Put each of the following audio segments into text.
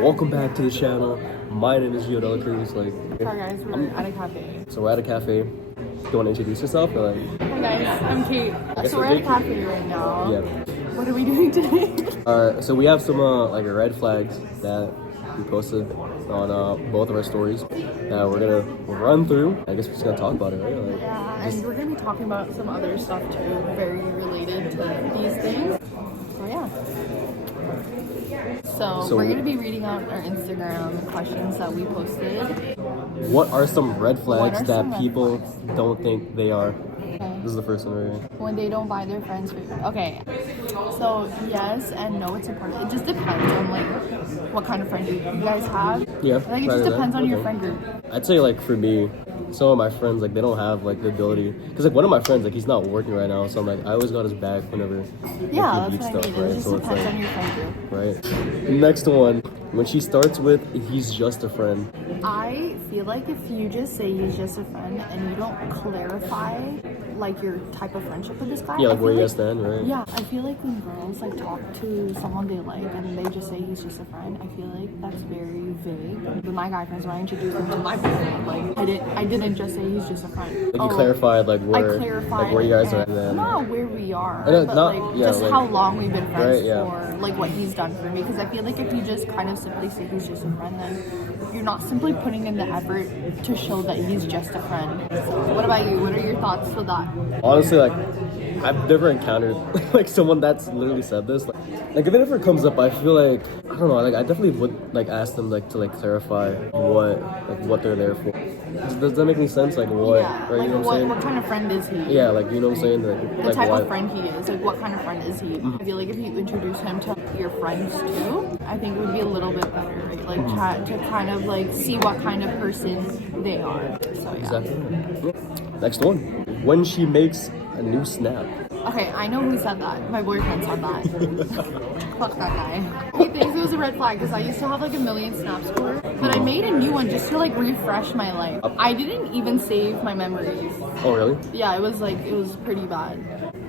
Welcome back to the channel. My name is Giordella Cruz. Hi guys, we're at a cafe. So we're at a cafe. Do you want to introduce yourself? Or like... Hi guys, I'm Kate. So we're at a cafe right now. Yeah. What are we doing today? So we have some like red flags that we posted on both of our stories that we're gonna run through. I guess we're just gonna talk about it, right? Like, Yeah, and we're gonna be talking about some other stuff too, very related to these things. So yeah. So we're gonna be reading out our Instagram questions that we posted. What are some red flags that people don't think they are? Okay. This is the first one right here. When they don't buy their friends food. Okay. So yes and no, it's important. It just depends on like what kind of friend you guys have. Yeah. Like it just depends on your friend group. I'd say like for me, some of my friends like they don't have like the ability because like one of my friends like he's not working right now, so I'm like I always got his back whenever yeah, he that's needs what stuff, I mean. right? It just So it's depends like on your friend group. right. Next one, when she starts with he's just a friend. I feel like if you just say he's just a friend and you don't clarify like your type of friendship with this guy, Yeah, like where you like, stand, right? Yeah, I feel like when girls like talk to someone they like and they just say he's just a friend, I feel like that's very vague. With my guy friends, when I introduced them to my boyfriend, like I didn't just say he's just a friend. Like you clarified like where like where you guys are at then. Not where we are, know, but not- like yeah, just like- how long we've been friends Right, yeah. for, like what he's done for me. Because I feel like if you just kind of simply say he's just a friend, then you're not simply putting in the effort to show that he's just a friend. So what about you? What are your thoughts to that? Honestly, like I've never encountered like someone that's literally said this. Like if it ever comes up, I feel like I don't know. Like I definitely would like ask them like to like clarify what they're there for. Does that make any sense? Like what? Yeah, Right? like You know what I'm saying? what kind of friend is he? Yeah, like you know what I'm saying. Like, The like type why? of friend he is, like what kind of friend is he? I feel like if you introduce him to your friends too, I think it would be a little bit better, right? Like to kind of like see what kind of person they are. So yeah. Exactly. Next one. When she makes a new snap. Okay, I know who said that. My boyfriend said that. Fuck that guy. He thinks it was a red flag because I used to have like a million snap score, but I made a new one just to like refresh my life. I didn't even save my memories. Oh really? Yeah, it was pretty bad.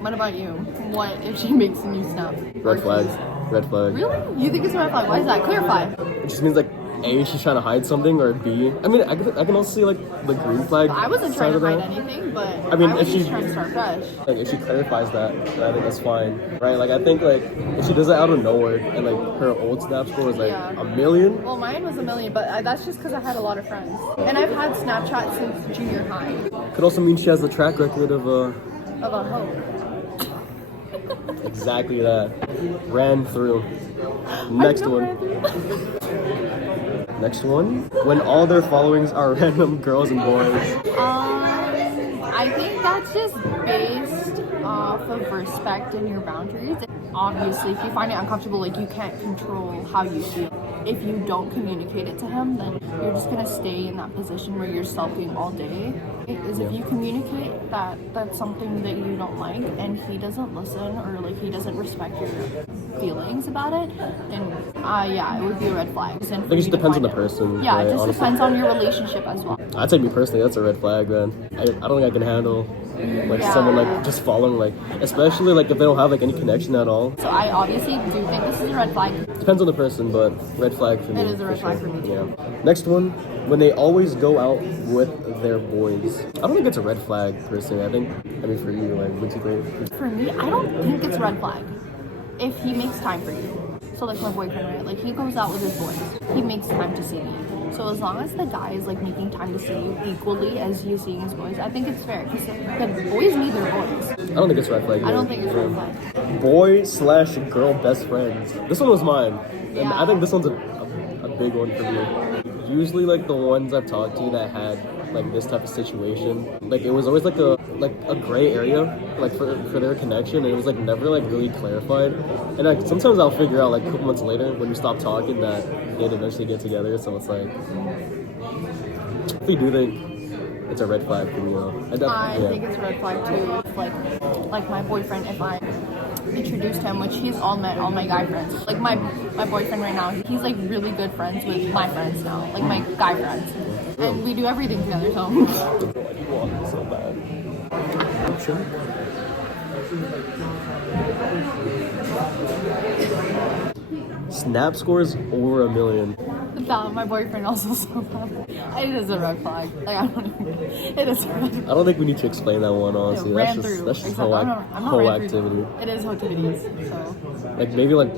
What about you? What if she makes a new snap? Red flag. Red flag. Really? You think it's a red flag? Why is that? Clarify. It just means like A, she's trying to hide something, or B, I mean, I can also see like the green flag. I wasn't side trying of to hide that. anything, but I mean, I was if just she- trying to start fresh. Like if she clarifies that, then I think that's fine, right? Like I think like if she does it out of nowhere and like her old snap score is like Yeah. a million. Well, mine was a million, but that's just because I had a lot of friends. And I've had Snapchat since junior high. Could also mean she has the track record of Of a hoe. exactly that. Ran through. Next one. Next one. When all their followings are random girls and boys. I think that's just based off of respect and your boundaries. Obviously, if you find it uncomfortable, like you can't control how you feel. If you don't communicate it to him, then you're just gonna stay in that position where you're sulking all day. Is if you communicate that that's something that you don't like, and he doesn't listen or like he doesn't respect your feelings about it, then yeah, it would be a red flag. I think it just depends on the person. Yeah, right? it just Honestly. depends on your relationship as well. I'd say me personally, that's a red flag, man. I don't think I can handle like someone like just following, like especially like if they don't have like any connection at all. So I obviously do think this is a red flag. Depends on the person, but red flag for me. It is a red flag for me too. Yeah. Next one, when they always go out with their boys. I don't think it's a red flag personally. I mean for you, like would you think? For me, I don't think it's a red flag if he makes time for you. So like my boyfriend, right? Like he goes out with his boys. He makes time to see me. So as long as the guy is like making time to see you equally as you seeing his boys, I think it's fair. Because the boys need their boys. I don't think it's red flag. I don't think it's a red flag. Boy/girl best friends. This one was mine. And Yeah. I think this one's a big one for me. Usually like the ones I've talked to that had like this type of situation, like it was always like a gray area like for their connection, and it was like never like really clarified. And like sometimes I'll figure out like a couple months later when we stop talking that they'd eventually get together. So it's like if we do think it's a red flag for me though. I think it's a red flag too. Like my boyfriend, if I introduced him, which he's all met all my guy friends. Like my boyfriend right now, he's like really good friends with my friends now, like my guy friends, and we do everything together. So. I want it so bad. Snap scores over 1 million. That my boyfriend also saw that. It is a red flag. Like I don't even. It is a red flag. I don't think we need to explain that one, honestly. That's just whole, I'm not whole ran activity. through. It is activities. So Like maybe like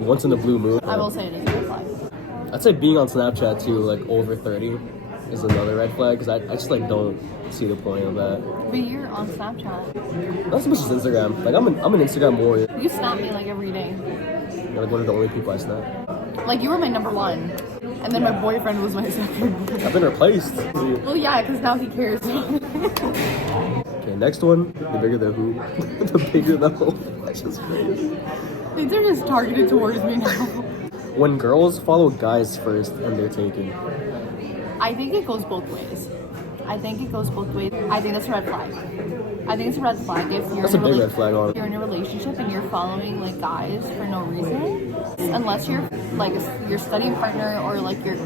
once in the blue moon. I will say it is a red flag. I'd say being on Snapchat too, like over 30, is another red flag because I just like don't see the point of that. But you're on Snapchat. Not so much as Instagram. Like I'm an Instagram warrior. You snap me like every day. You're like one of the only people I snap. Like you were my number one, and then my boyfriend was my second. I've been replaced. Well, yeah, because now he cares. Okay, next one. The bigger the who, the bigger the hole. That's just crazy. These are just targeted towards me now. When girls follow guys first and they're taken. I think it goes both ways. I think that's a red flag. I think it's a red flag if you're That's a big red flag on it. you're in a relationship and you're following like guys for no reason, unless you're like your studying partner or like your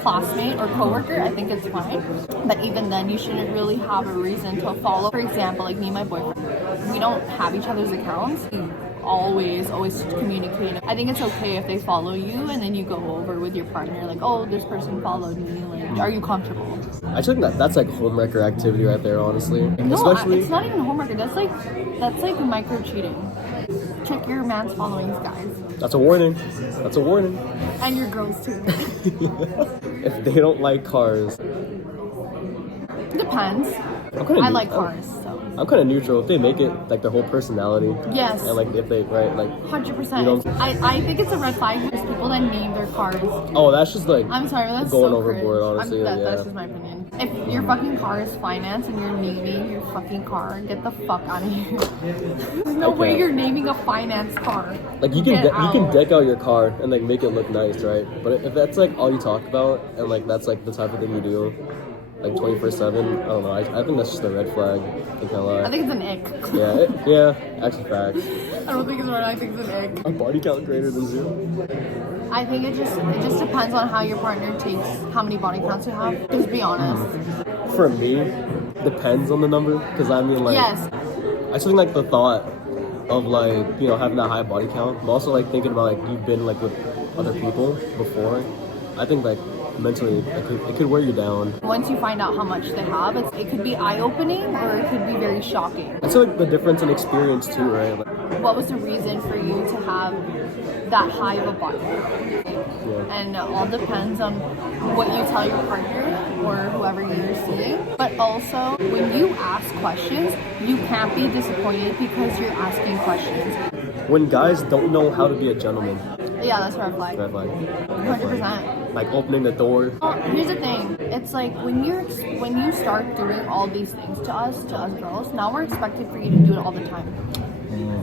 classmate or coworker. I think it's fine, but even then, you shouldn't really have a reason to follow. For example, like me and my boyfriend, we don't have each other's accounts. We always communicate. I think it's okay if they follow you and then you go over with your partner like, oh, this person followed me. Like, are you comfortable? I think that's like homewrecker activity right there, honestly. No, Especially, it's not even homework. That's like micro cheating. Check your man's followings, guys, that's a warning. That's a warning. and your girls too. If they don't like cars, Depends. I like cars, so I'm kind of neutral. If they make it like their whole personality, yes, and like if they 100%. you don't- I think it's a red flag. There's people that name their cars. oh, that's just like I'm sorry, that's going so overboard, cringe. honestly. That's just my opinion. If your fucking car is financed and you're naming your fucking car, get the fuck out of here. There's no way Okay. you're naming a finance car. Like you can Get you can out. deck out your car and like make it look nice, right? But if that's like all you talk about and like that's like the type of thing you do, like 24/7, I don't know. I think that's just a red flag. I can't lie. I think it's an ick. Yeah, actually facts. I don't think it's right. I think it's an ick. A body count greater than 0. I think it just depends on how your partner takes how many body counts you have. Just be honest. For me, depends on the number. Because I mean, like, Yes. I just think like the thought of like having that high body count, but also like thinking about like you've been like with other people before. I think like mentally it could wear you down. Once you find out how much they have, it could be eye-opening or it could be very shocking. I feel like the difference in experience too, right? Like, What was the reason for you to have that high of a body count? yeah. And it all depends on what you tell your partner or whoever you're seeing. But also, when you ask questions, you can't be disappointed because you're asking questions. When guys don't know how to be a gentleman, Yeah, that's a red flag. red flag. 100%. Like opening the door. Well, here's the thing. It's like when you start doing all these things to us girls, now we're expected for you to do it all the time.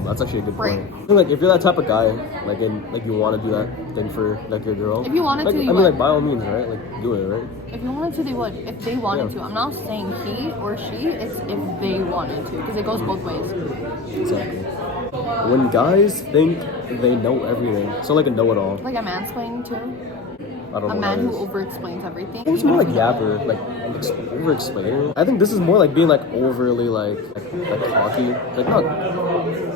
That's actually a good Right. point. I feel like if you're that type of guy, like like you want to do that thing for like your girl. If you wanted like, to, you I mean, would. like by all means, right? Like do it, right? If you wanted to, they would. If they wanted Yeah. to. I'm not saying he or she. It's if they wanted to, because it goes both ways. Exactly. When guys think they know everything, so like a know-it-all. Like a mansplaining too. I don't A know. man what who that is. over-explains everything. I think it's more like yapper, like over-explaining. I think this is more like being like overly like cocky, like not.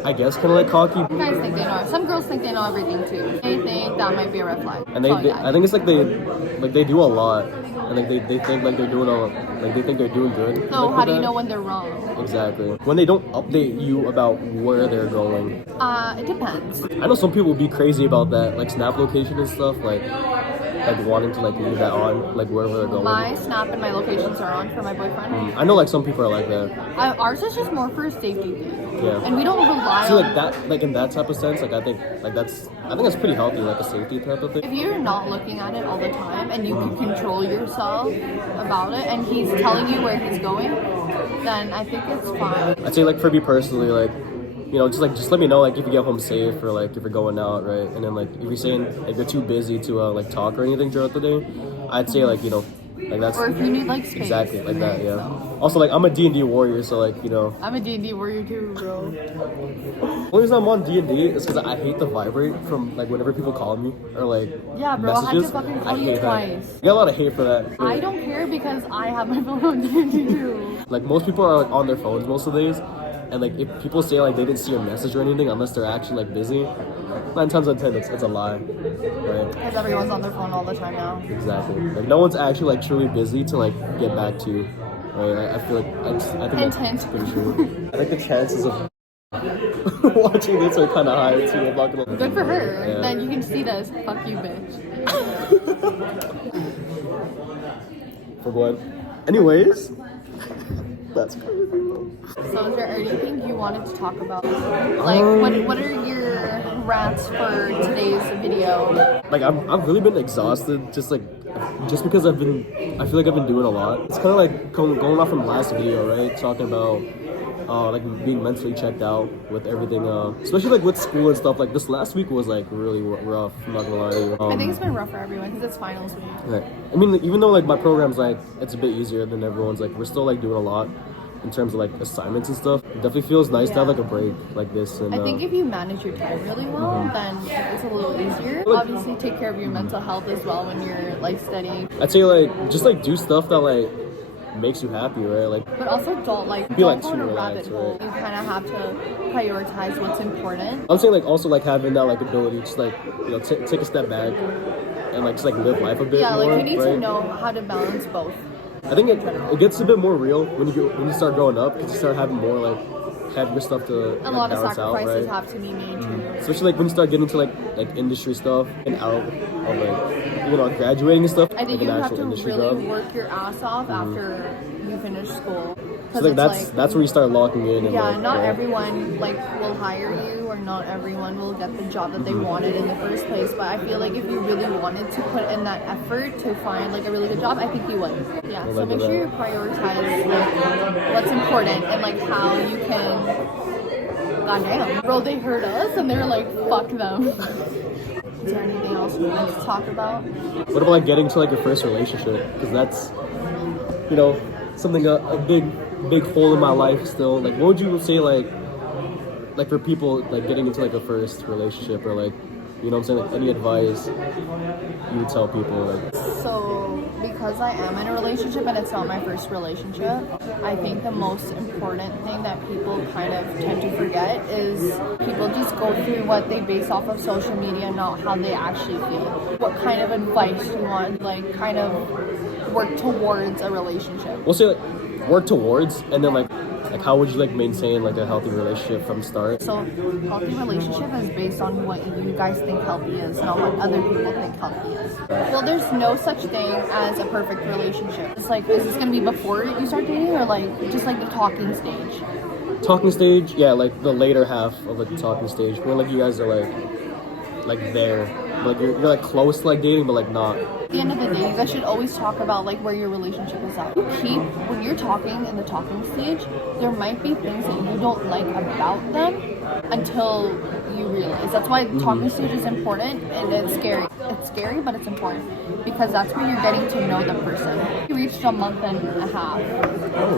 I guess kind of like cocky. Some guys think they know. Some girls think they know everything too. They think that might be a red flag. And That's all, I think it's like they do a lot, and like they think like they're doing they think they're doing good. So like, how with do you that. know when they're wrong? Exactly. When they don't update you about where they're going. It depends. I know some people will be crazy about that, like snap location and stuff, like wanting to like leave that on, like wherever they're going. My snap and my locations are on for my boyfriend. I know like some people are like that. Ours is just more for a safety thing. Yeah. And we don't rely So on. like that, like in that type of sense, like I think that's pretty healthy, like a safety type of thing. If you're not looking at it all the time and you can control yourself about it and he's telling you where he's going, then I think it's fine. I'd say like for me personally, like just let me know like if you get home safe or like if you're going out, right? And then like if you're saying if you're too busy to like talk or anything throughout the day, I'd say like like that's Or if you need like space. exactly like that, yeah. Also like I'm a D&D warrior, so like I'm a D&D warrior too, bro. the only reason I'm on D&D is because I hate the vibrate from like whenever people call me or like Yeah, bro, I had to messages. fucking call I you hate that. twice. I get a lot of hate for that. I don't care because I have my phone on D&D too. Like most people are like on their phones most of the days, And like if people say like they didn't see your message or anything unless they're actually like busy, 9 times out of 10 it's a lie, right? Because everyone's on their phone all the time now. Exactly. Like no one's actually like truly busy to like get back to you. Right? I feel like I think that's pretty true. I think the chances of watching this are kind of high too. I'm not gonna lie. Good for her. Yeah. Then you can see this. Fuck you, bitch. For what? Anyways, that's crazy. So is there anything you wanted to talk about? Like, what are your rants for today's video? Like I've really been exhausted just because I feel like I've been doing a lot. It's kind of like going off from last video, right? Talking about like being mentally checked out with everything, especially like with school and stuff. Like this last week was like really rough. I'm not gonna lie to you. I think it's been rough for everyone because it's finals week. Right. I mean, even though like my program's like it's a bit easier than everyone's, like we're still like doing a lot in terms of like assignments and stuff. It definitely feels nice to have like a break like this. And I think if you manage your time really well, then it's a little easier. Obviously, take care of your mental health as well when you're like studying. I'd say like just like do stuff that like makes you happy, right? Like, but also don't be like go in too a rabbit relaxed, hole. right? You kind of have to prioritize what's important. I'm saying like also like having that like ability, just like take a step back and like just like live life a bit Yeah, more, like you need right? to know how to balance both. I think it gets a bit more real when you start growing up because you start having more like heavier stuff to A lot of balance out, sacrifices right? have to be made too. Especially like when you start getting into like industry stuff and out of like graduating and stuff. I think like you an have actual to industry really job. work your ass off after you finish school. So like that's where you start locking in. And, yeah, like, not everyone like will hire you, or not everyone will get the job that they wanted in the first place. But I feel like if you really wanted to put in that effort to find like a really good job, I think you would. Yeah. So make sure you prioritize like what's important and like how you can. Goddamn, bro, they heard us and they're like, fuck them. Is there anything else you want to talk about? What about like getting to like your first relationship? Because that's something a big hole in my life still. Like, what would you say like for people like getting into like a first relationship, or like what I'm saying, like any advice you would tell people? Like, so because I am in a relationship and it's not my first relationship, I think the most important thing that people kind of tend to forget is people just go through what they base off of social media, not how they actually feel. What kind of advice you want, like kind of work towards a relationship. we'll say like work towards, and then like how would you like maintain like a healthy relationship from the start? So healthy relationship is based on what you guys think healthy is, not what other people think healthy is. Well, there's no such thing as a perfect relationship. It's like, is this gonna be before you start dating, or like just like the talking stage? Talking stage, yeah, like the later half of the talking stage, where like you guys are like there, like you're like close to like dating, but like not. At the end of the day, you guys should always talk about like where your relationship is at. When you're talking in the talking stage, there might be things that you don't like about them until you realize. That's why the talking stage is important, and it's scary. It's scary, but it's important because that's where you're getting to know the person. We reached a month and a half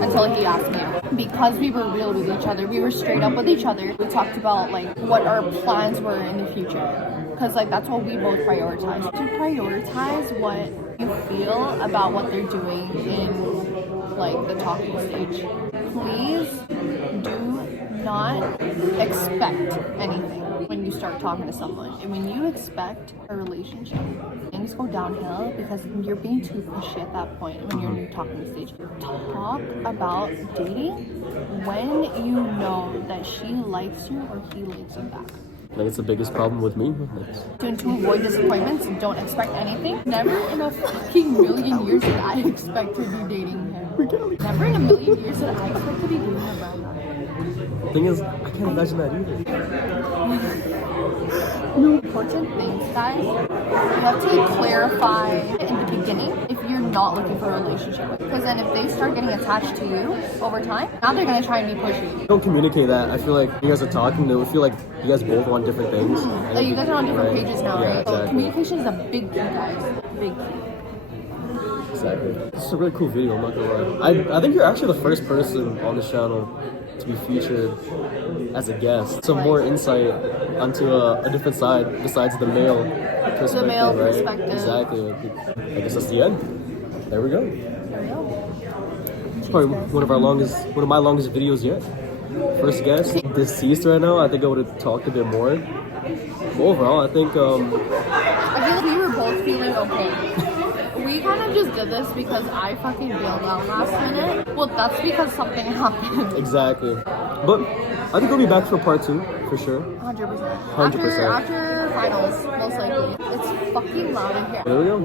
until he asked me out. Because we were real with each other, we were straight up with each other. We talked about like what our plans were in the future. Because like that's what we both prioritize. To prioritize what you feel about what they're doing in like the talking stage. Please do not expect anything when you start talking to someone. And when you expect a relationship, things go downhill because you're being too pushy at that point when you're in your talking stage. Talk about dating when you know that she likes you or he likes you back. Like it's the biggest problem with me. To avoid disappointments, don't expect anything. Never in a fucking million years did I expect to be dating him. Never in a million years did I expect to be dating him, bro. The thing is, I can't imagine that either. Important things, guys. You have to clarify in the beginning if you're not looking for a relationship. Because then if they start getting attached to you over time, now they're going to try and be pushy. Don't communicate that. I feel like you guys are talking, they feel like you guys both want different things. Like you guys are on different pages now, Yeah, right? So exactly. communication is a big key, guys. Big key. Exactly. This is a really cool video, I'm not gonna lie. I think you're actually the first person on this channel to be featured as a guest. Some more insight onto a different side besides the male perspective, The male right? perspective. Exactly. I guess that's the end. There we go. There we go. It's probably one of my longest videos yet. first guest, deceased right now, I think I would have talked a bit more. But overall, I think I feel like we were both feeling okay. We kind of just did this because I fucking bailed out last minute. Well, that's because something happened. exactly. But I think I'll be back for part 2 for sure. 100%. 100%. After finals, most likely. It's fucking loud in here. There we go.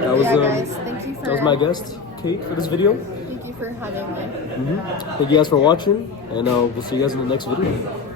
That was Guys, thank you for that was my guest, Kate, for this video. Thank you for having me. Thank you guys for watching, and we'll see you guys in the next video.